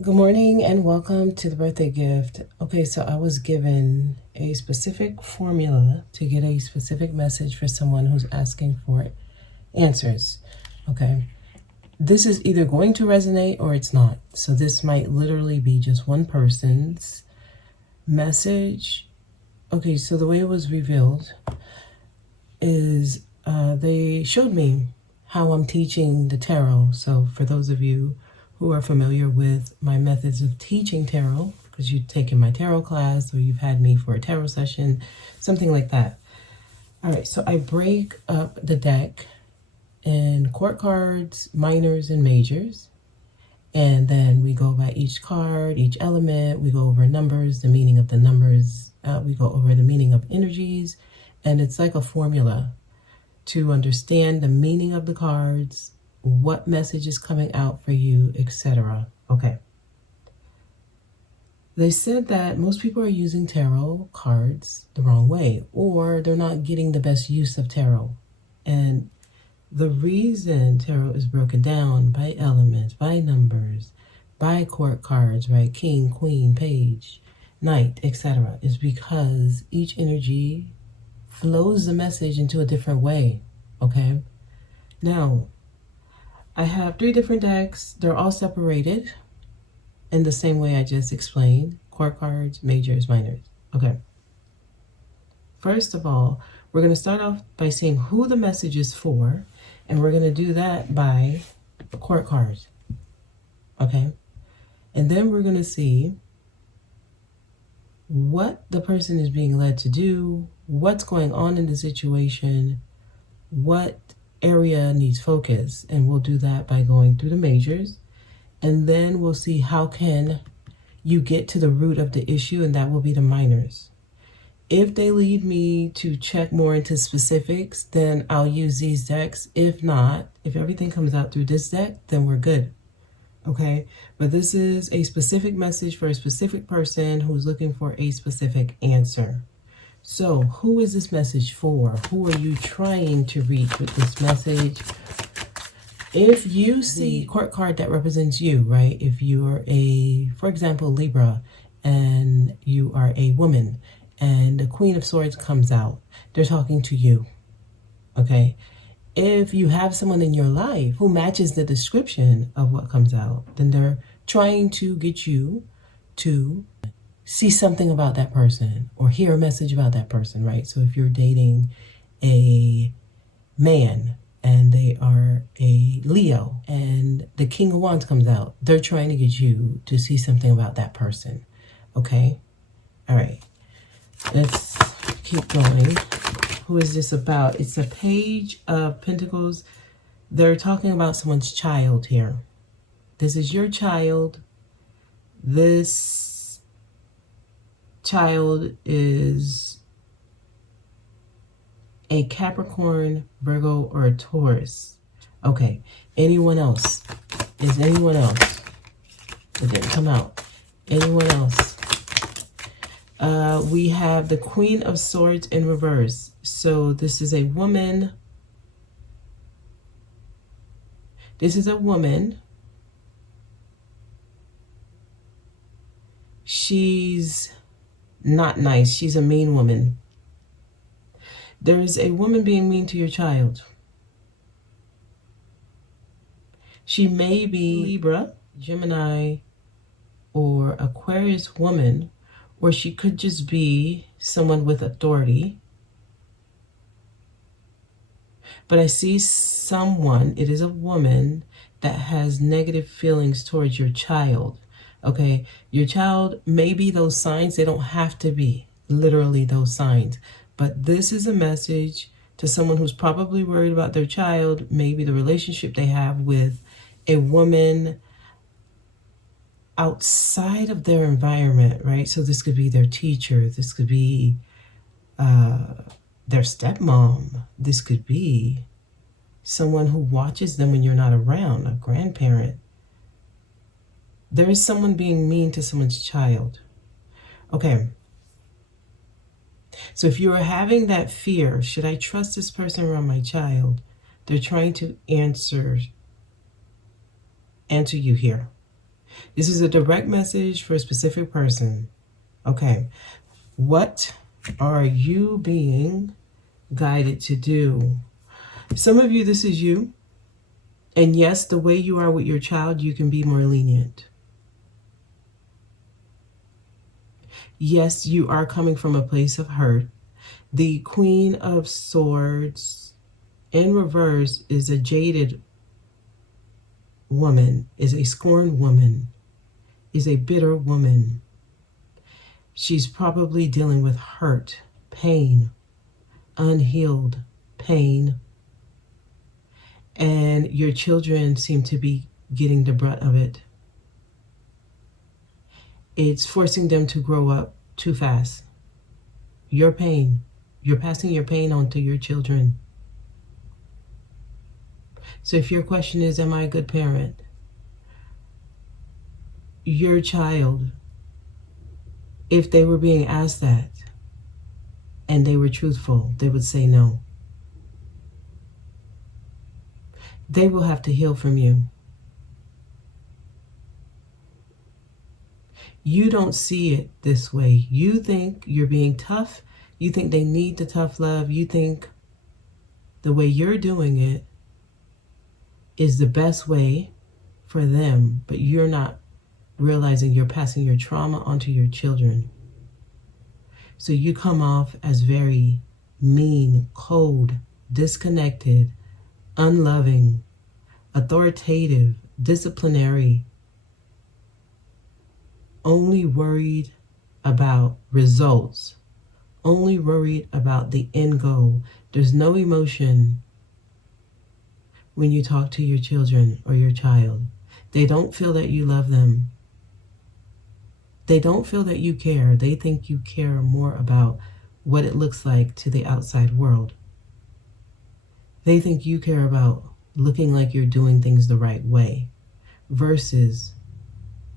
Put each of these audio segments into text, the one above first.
Good morning and welcome to the birthday gift. Okay, so I was given a specific formula to get a specific message for someone who's asking for answers. Okay, this is either going to resonate or it's not. So this might literally be just one person's message. Okay, so the way it was revealed is they showed me how I'm teaching the tarot. So for those of you who are familiar with my methods of teaching tarot, because you've taken my tarot class or you've had me for a tarot session, something like that. All right, so I break up the deck in court cards, minors, and majors. And then we go by each card, each element. We go over numbers, the meaning of the numbers. We go over the meaning of energies. And it's like a formula to understand the meaning of the cards, what message is coming out for you, etc. Okay. They said that most people are using tarot cards the wrong way, or they're not getting the best use of tarot. And the reason tarot is broken down by elements, by numbers, by court cards, right? King, queen, page, knight, etc., is because each energy flows the message into a different way. Okay. Now, I have 3 different decks. They're all separated in the same way I just explained. Court cards, majors, minors. Okay. First of all, we're going to start off by seeing who the message is for, and we're going to do that by court cards. Okay. And then we're going to see what the person is being led to do, what's going on in the situation, what area needs focus, and we'll do that by going through the majors, and then we'll see how can you get to the root of the issue, and that will be the minors. If they lead me to check more into specifics, then I'll use these decks. If not, if everything comes out through this deck, then we're good. Okay, but this is a specific message for a specific person who's looking for a specific answer. So who is this message for? Who are you trying to reach with this message? If you see court card that represents you, right? If you're for example, Libra, and you are a woman, and the Queen of Swords comes out, they're talking to you, okay? If you have someone in your life who matches the description of what comes out, then they're trying to get you to see something about that person or hear a message about that person, right? So if you're dating a man and they are a Leo and the King of Wands comes out, they're trying to get you to see something about that person, okay? All right, let's keep going. Who is this about? It's a Page of Pentacles. They're talking about someone's child here. This is your child. This child is a Capricorn, Virgo, or a Taurus. Okay, anyone else? Is anyone else? It didn't come out. Anyone else? We have the Queen of Swords in reverse. So this is a woman. This is a woman. She's not nice. She's a mean woman. There is a woman being mean to your child. She may be Libra, Gemini, or Aquarius woman, or she could just be someone with authority. But I see someone, it is a woman, that has negative feelings towards your child. Okay, your child may be those signs. They don't have to be literally those signs. But this is a message to someone who's probably worried about their child, maybe the relationship they have with a woman outside of their environment, right? So this could be their teacher. This could be their stepmom. This could be someone who watches them when you're not around, a grandparent. There is someone being mean to someone's child. Okay. So if you are having that fear, should I trust this person around my child? They're trying to answer you here. This is a direct message for a specific person. Okay. What are you being guided to do? Some of you, this is you. And yes, the way you are with your child, you can be more lenient. Yes, you are coming from a place of hurt. The Queen of Swords in reverse is a jaded woman, is a scorned woman, is a bitter woman. She's probably dealing with hurt, pain, unhealed pain. And your children seem to be getting the brunt of it. It's forcing them to grow up too fast. Your pain, you're passing your pain on to your children. So if your question is, am I a good parent? Your child, if they were being asked that and they were truthful, they would say no. They will have to heal from you. You don't see it this way. You think you're being tough. You think they need the tough love. You think the way you're doing it is the best way for them, but you're not realizing you're passing your trauma onto your children. So you come off as very mean, cold, disconnected, unloving, authoritative, disciplinary, only worried about results, only worried about the end goal. There's no emotion when you talk to your children or your child. They don't feel that you love them. They don't feel that you care. They think you care more about what it looks like to the outside world. They think you care about looking like you're doing things the right way versus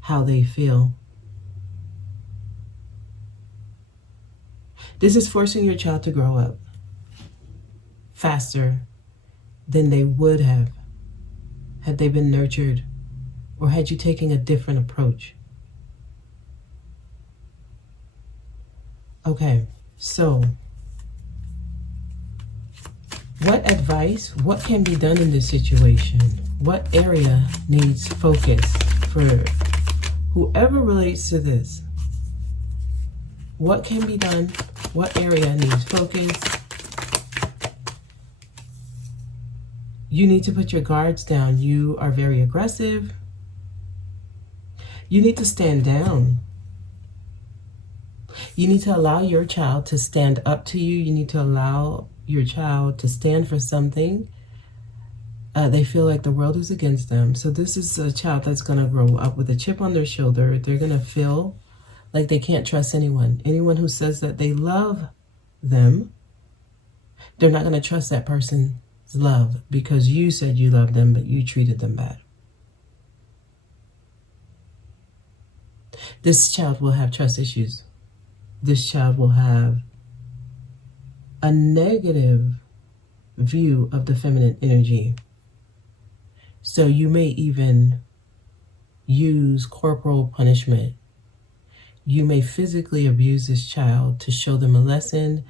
how they feel. This is forcing your child to grow up faster than they would have had they been nurtured or had you taken a different approach. Okay, so what advice, what can be done in this situation? What area needs focus for whoever relates to this? What can be done? What area needs focus? You need to put your guards down. You are very aggressive. You need to stand down. You need to allow your child to stand up to you. You need to allow your child to stand for something. They feel like the world is against them. So this is a child that's going to grow up with a chip on their shoulder. They're going to feel like they can't trust anyone. Anyone who says that they love them, they're not going to trust that person's love because you said you loved them, but you treated them bad. This child will have trust issues. This child will have a negative view of the feminine energy. So you may even use corporal punishment. You may physically abuse this child to show them a lesson.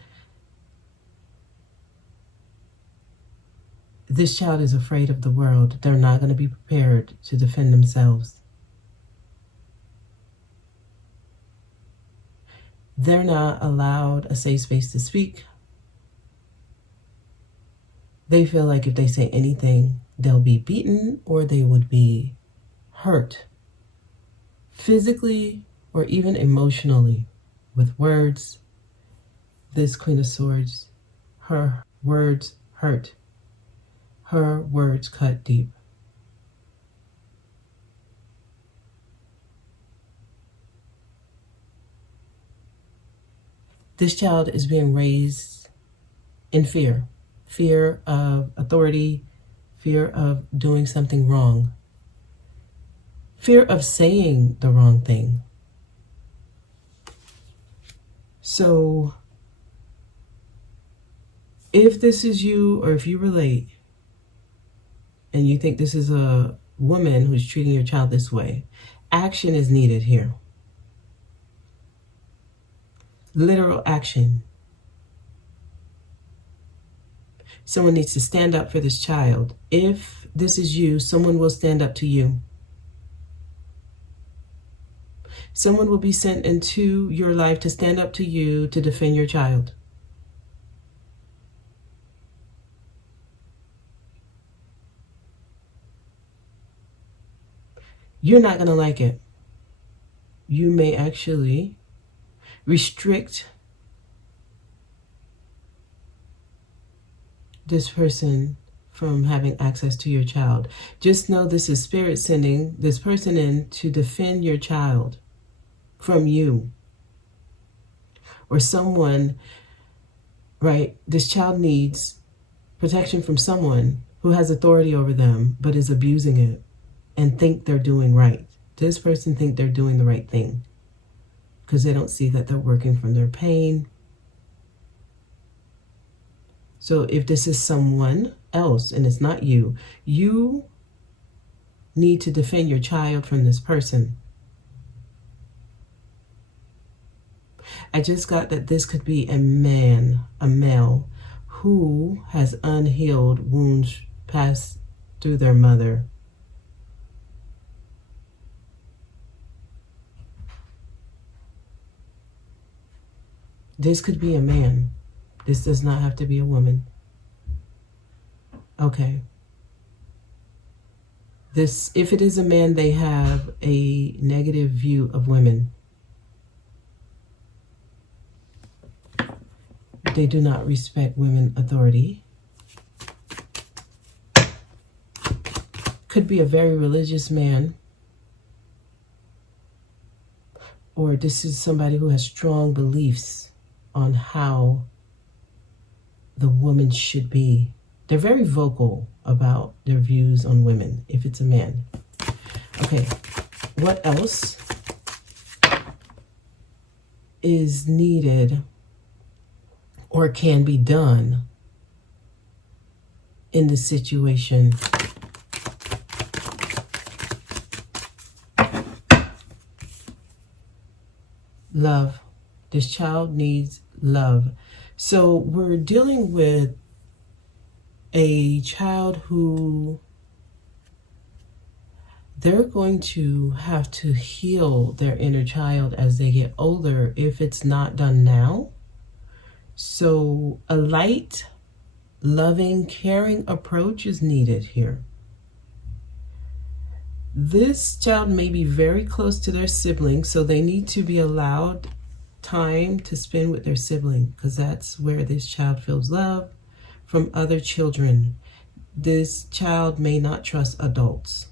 This child is afraid of the world. They're not going to be prepared to defend themselves. They're not allowed a safe space to speak. They feel like if they say anything, they'll be beaten or they would be hurt physically or even emotionally with words. This Queen of Swords, her words hurt. Her words cut deep. This child is being raised in fear. Fear of authority, fear of doing something wrong, fear of saying the wrong thing. So if this is you or if you relate and you think this is a woman who's treating your child this way, Action is needed here. Literal action. Someone needs to stand up for this child. If this is you, someone will stand up to you. Someone will be sent into your life to stand up to you to defend your child. You're not going to like it. You may actually restrict this person from having access to your child. Just know this is spirit sending this person in to defend your child from you or someone, right? This child needs protection from someone who has authority over them but is abusing it and think they're doing right. This person think they're doing the right thing because they don't see that they're working from their pain. So if this is someone else and it's not you, you need to defend your child from this person. I just got that this could be a man, a male, who has unhealed wounds passed through their mother. This could be a man. This does not have to be a woman. Okay. This, if it is a man, they have a negative view of women. They do not respect women authority. Could be a very religious man. Or this is somebody who has strong beliefs on how the woman should be. They're very vocal about their views on women, if it's a man. Okay, what else is needed or can be done in this situation? Love. This child needs love. So we're dealing with a child who they're going to have to heal their inner child as they get older if it's not done now. So a light, loving, caring approach is needed here. This child may be very close to their sibling, so they need to be allowed time to spend with their sibling because that's where this child feels love from other children. This child may not trust adults.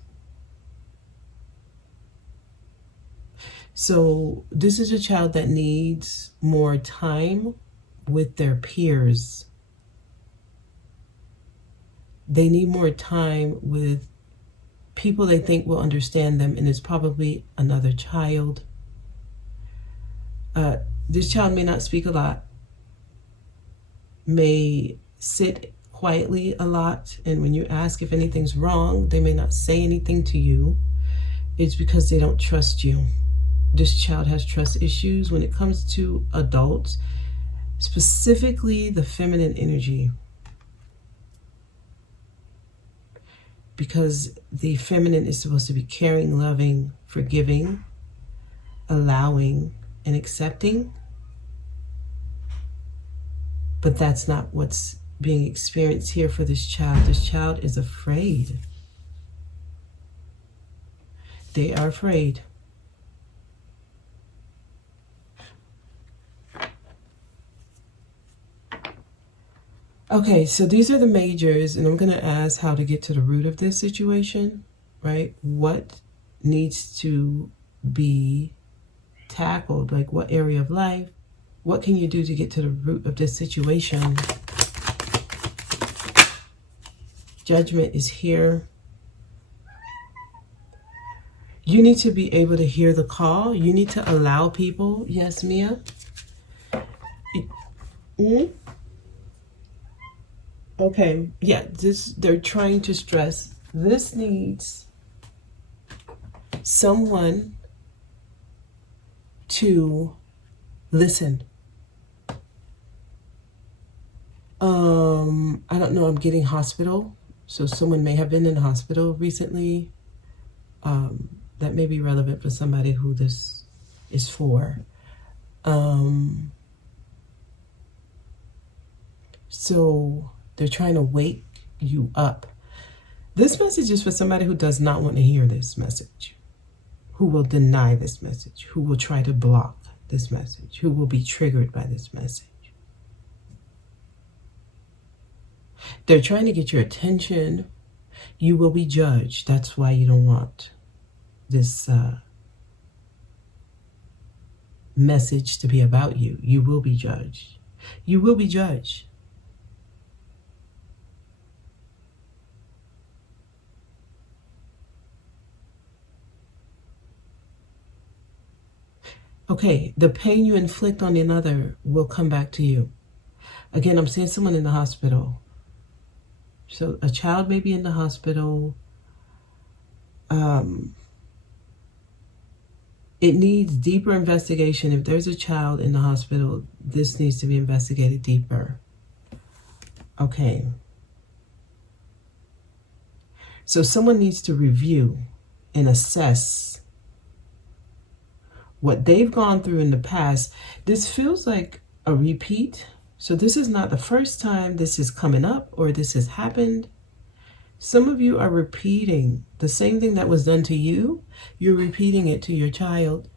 So this is a child that needs more time with their peers. They need more time with people they think will understand them, and it's probably another child. This child may not speak a lot, may sit quietly a lot, and when you ask if anything's wrong, they may not say anything to you. It's because they don't trust you. This child has trust issues when it comes to adults, specifically the feminine energy. Because the feminine is supposed to be caring, loving, forgiving, allowing, and accepting. But that's not what's being experienced here for this child. This child is afraid. They are afraid. Okay, so these are the majors, and I'm going to ask how to get to the root of this situation, right? What needs to be tackled? Like what area of life? What can you do to get to the root of this situation? Judgment is here. You need to be able to hear the call. You need to allow people. Yes, Mia? Okay, yeah, they're trying to stress. This needs someone to listen. I don't know, I'm getting hospital. So someone may have been in the hospital recently. That may be relevant for somebody who this is for. So they're trying to wake you up. This message is for somebody who does not want to hear this message, who will deny this message, who will try to block this message, who will be triggered by this message. They're trying to get your attention. You will be judged. That's why you don't want this message to be about you. You will be judged. You will be judged. Okay, the pain you inflict on another will come back to you. Again, I'm seeing someone in the hospital. So a child may be in the hospital. It needs deeper investigation. If there's a child in the hospital, this needs to be investigated deeper. Okay. So someone needs to review and assess what they've gone through in the past. This feels like a repeat. So this is not the first time this is coming up or this has happened. Some of you are repeating the same thing that was done to you. You're repeating it to your child.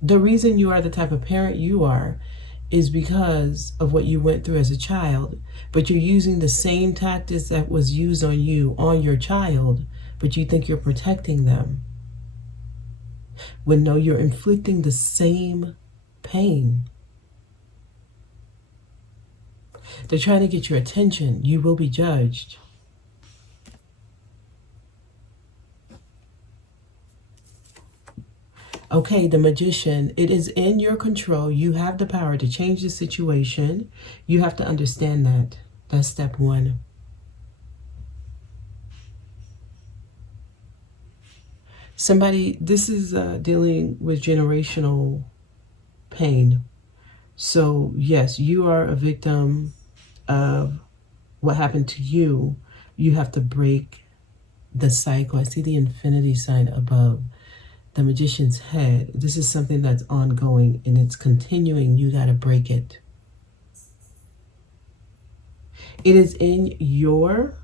The reason you are the type of parent you are is because of what you went through as a child, but you're using the same tactics that was used on you, on your child, but you think you're protecting them. When no, you're inflicting the same pain. They're trying to get your attention. You will be judged. Okay, the Magician, it is in your control. You have the power to change the situation. You have to understand that. That's step one. Somebody, this is dealing with generational pain. So yes, you are a victim of what happened to you. You have to break the cycle. I see the infinity sign above the Magician's head. This is something that's ongoing and it's continuing. You got to break it. It is in your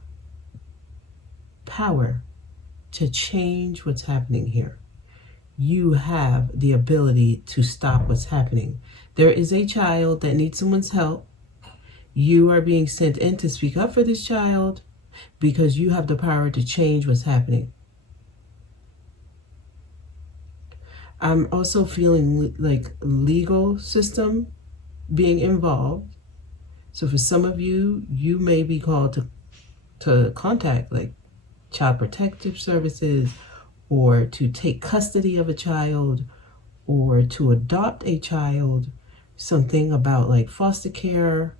power to change what's happening here. You have the ability to stop what's happening. There is a child that needs someone's help. You are being sent in to speak up for this child because you have the power to change what's happening. I'm also feeling like legal system being involved. So for some of you, you may be called to contact like Child Protective Services, or to take custody of a child, or to adopt a child, something about like foster care.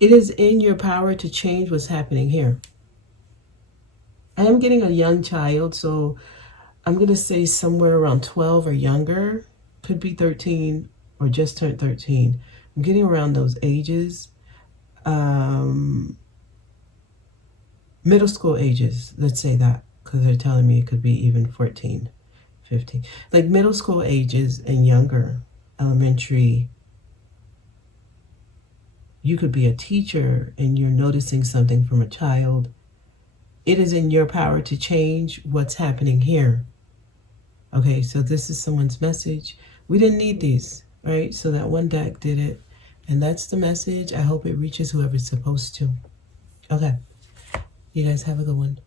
It is in your power to change what's happening here. I am getting a young child, so I'm going to say somewhere around 12 or younger, could be 13 or just turned 13. I'm getting around those ages. Middle school ages, let's say that, because they're telling me it could be even 14, 15. Like middle school ages and younger, elementary. You could be a teacher and you're noticing something from a child. It is in your power to change what's happening here. Okay, so this is someone's message. We didn't need these, right? So that one deck did it. And that's the message. I hope it reaches whoever's supposed to. Okay. You guys have a good one.